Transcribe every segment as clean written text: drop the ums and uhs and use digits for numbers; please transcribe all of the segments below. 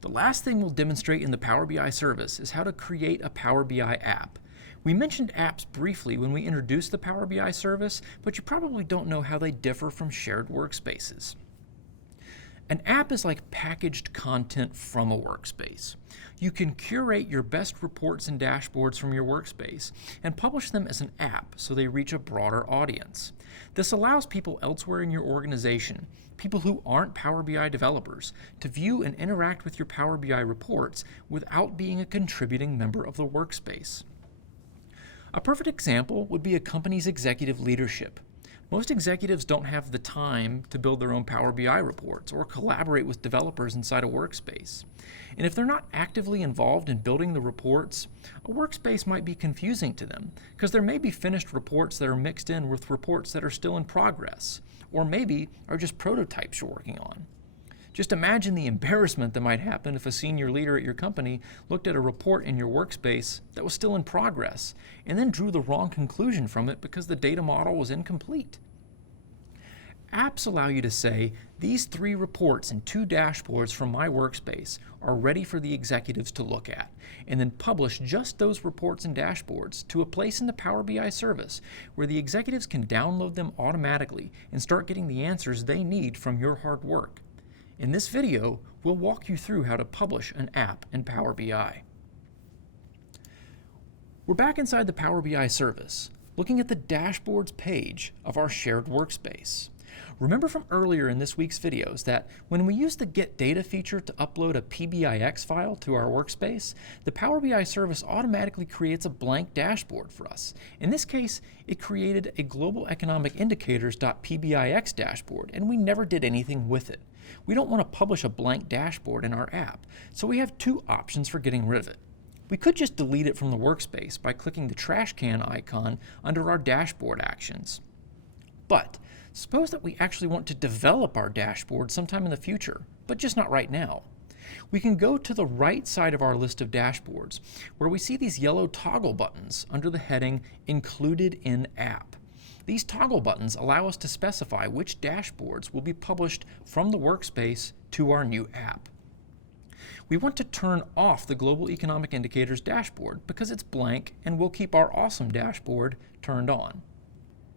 The last thing we'll demonstrate in the Power BI service is how to create a Power BI app. We mentioned apps briefly when we introduced the Power BI service, but you probably don't know how they differ from shared workspaces. An app is like packaged content from a workspace. You can curate your best reports and dashboards from your workspace and publish them as an app so they reach a broader audience. This allows people elsewhere in your organization, people who aren't Power BI developers, to view and interact with your Power BI reports without being a contributing member of the workspace. A perfect example would be a company's executive leadership. Most executives don't have the time to build their own Power BI reports or collaborate with developers inside a workspace. And if they're not actively involved in building the reports, a workspace might be confusing to them because there may be finished reports that are mixed in with reports that are still in progress, or maybe are just prototypes you're working on. Just imagine the embarrassment that might happen if a senior leader at your company looked at a report in your workspace that was still in progress and then drew the wrong conclusion from it because the data model was incomplete. Apps allow you to say, these 3 reports and 2 dashboards from my workspace are ready for the executives to look at, and then publish just those reports and dashboards to a place in the Power BI service where the executives can download them automatically and start getting the answers they need from your hard work. In this video, we'll walk you through how to publish an app in Power BI. We're back inside the Power BI service, looking at the dashboards page of our shared workspace. Remember from earlier in this week's videos that when we use the Get Data feature to upload a PBIX file to our workspace, the Power BI service automatically creates a blank dashboard for us. In this case, it created a Global Economic Indicators.pbix dashboard, and we never did anything with it. We don't want to publish a blank dashboard in our app, so we have 2 options for getting rid of it. We could just delete it from the workspace by clicking the trash can icon under our dashboard actions. But suppose that we actually want to develop our dashboard sometime in the future, but just not right now. We can go to the right side of our list of dashboards, where we see these yellow toggle buttons under the heading Included in App. These toggle buttons allow us to specify which dashboards will be published from the workspace to our new app. We want to turn off the Global Economic Indicators dashboard because it's blank and we'll keep our awesome dashboard turned on.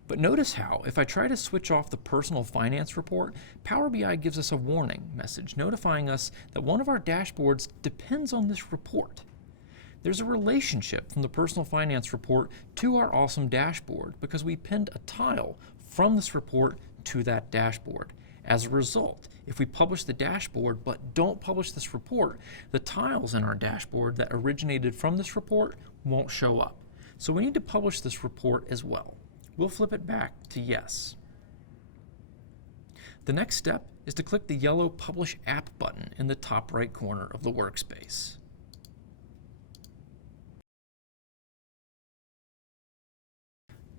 But notice how, if I try to switch off the personal finance report, Power BI gives us a warning message notifying us that one of our dashboards depends on this report. There's a relationship from the personal finance report to our awesome dashboard because we pinned a tile from this report to that dashboard. As a result, if we publish the dashboard but don't publish this report, the tiles in our dashboard that originated from this report won't show up. So we need to publish this report as well. We'll flip it back to yes. The next step is to click the yellow Publish App button in the top right corner of the workspace.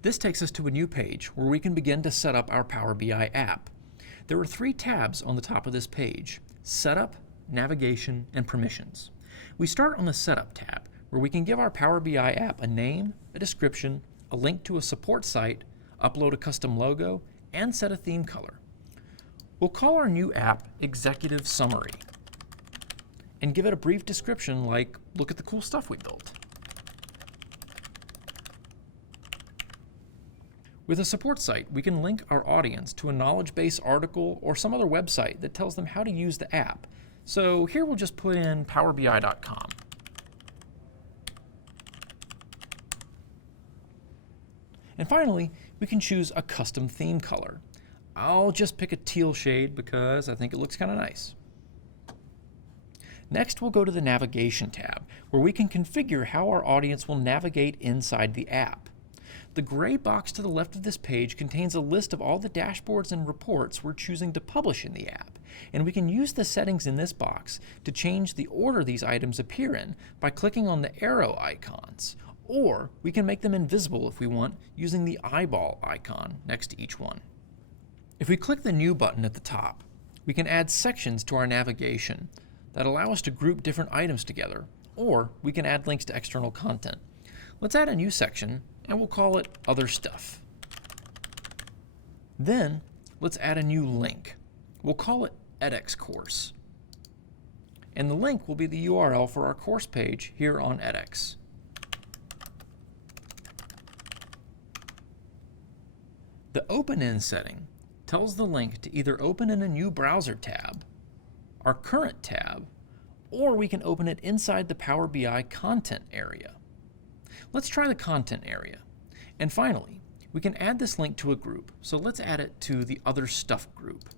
This takes us to a new page where we can begin to set up our Power BI app. There are 3 tabs on the top of this page: Setup, Navigation, and Permissions. We start on the Setup tab, where we can give our Power BI app a name, a description, a link to a support site, upload a custom logo, and set a theme color. We'll call our new app Executive Summary and give it a brief description like, look at the cool stuff we built. With a support site, we can link our audience to a knowledge base article or some other website that tells them how to use the app. So here we'll just put in powerbi.com. And finally, we can choose a custom theme color. I'll just pick a teal shade because I think it looks kind of nice. Next, we'll go to the Navigation tab, where we can configure how our audience will navigate inside the app. The gray box to the left of this page contains a list of all the dashboards and reports we're choosing to publish in the app, and we can use the settings in this box to change the order these items appear in by clicking on the arrow icons, or we can make them invisible if we want using the eyeball icon next to each one. If we click the New button at the top, we can add sections to our navigation that allow us to group different items together, or we can add links to external content. Let's add a new section, and we'll call it Other Stuff. Then, let's add a new link. We'll call it edX Course. and the link will be the URL for our course page here on edX. The Open In setting tells the link to either open in a new browser tab, our current tab, or we can open it inside the Power BI content area. Let's try the content area. And finally, we can add this link to a group, so let's add it to the Other Stuff group.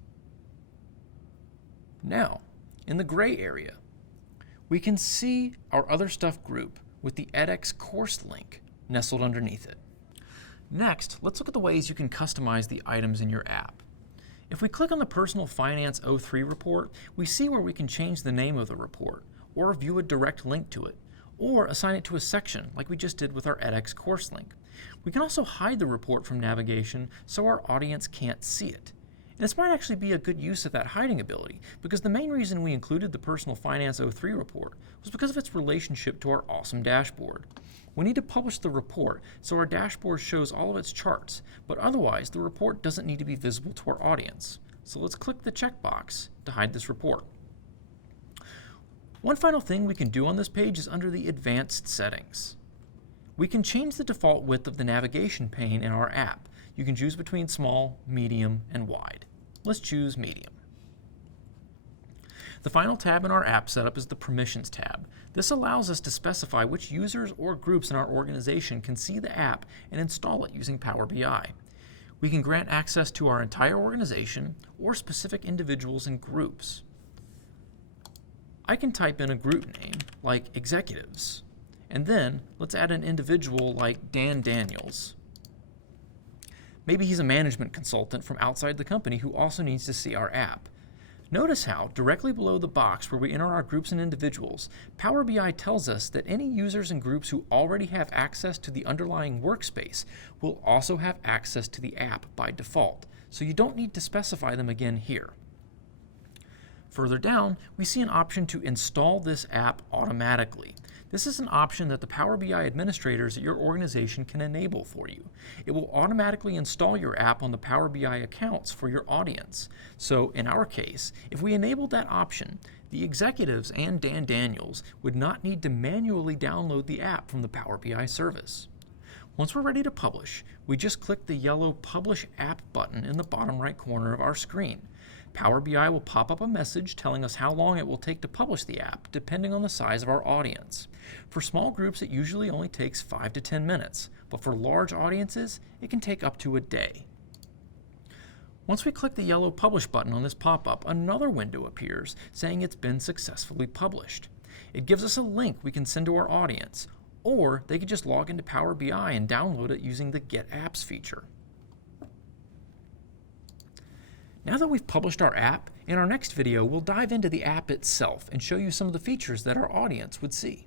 Now, in the gray area, we can see our Other Stuff group with the edX course link nestled underneath it. Next, let's look at the ways you can customize the items in your app. If we click on the Personal Finance 03 report, we see where we can change the name of the report, or view a direct link to it, or assign it to a section like we just did with our edX course link. We can also hide the report from navigation so our audience can't see it. And this might actually be a good use of that hiding ability, because the main reason we included the Personal Finance 03 report was because of its relationship to our awesome dashboard. We need to publish the report so our dashboard shows all of its charts, but otherwise the report doesn't need to be visible to our audience. So let's click the checkbox to hide this report. One final thing we can do on this page is under the Advanced Settings. We can change the default width of the navigation pane in our app. You can choose between small, medium, and wide. Let's choose medium. The final tab in our app setup is the Permissions tab. This allows us to specify which users or groups in our organization can see the app and install it using Power BI. We can grant access to our entire organization or specific individuals and groups. I can type in a group name like Executives, and then let's add an individual like Dan Daniels. Maybe he's a management consultant from outside the company who also needs to see our app. Notice how, directly below the box where we enter our groups and individuals, Power BI tells us that any users and groups who already have access to the underlying workspace will also have access to the app by default, so you don't need to specify them again here. Further down, we see an option to install this app automatically. This is an option that the Power BI administrators at your organization can enable for you. It will automatically install your app on the Power BI accounts for your audience. So in our case, if we enabled that option, the executives and Dan Daniels would not need to manually download the app from the Power BI service. Once we're ready to publish, we just click the yellow Publish App button in the bottom right corner of our screen. Power BI will pop up a message telling us how long it will take to publish the app, depending on the size of our audience. For small groups, it usually only takes 5 to 10 minutes, but for large audiences, it can take up to a day. Once we click the yellow Publish button on this pop-up, another window appears saying it's been successfully published. It gives us a link we can send to our audience, or they could just log into Power BI and download it using the Get Apps feature. Now that we've published our app, in our next video we'll dive into the app itself and show you some of the features that our audience would see.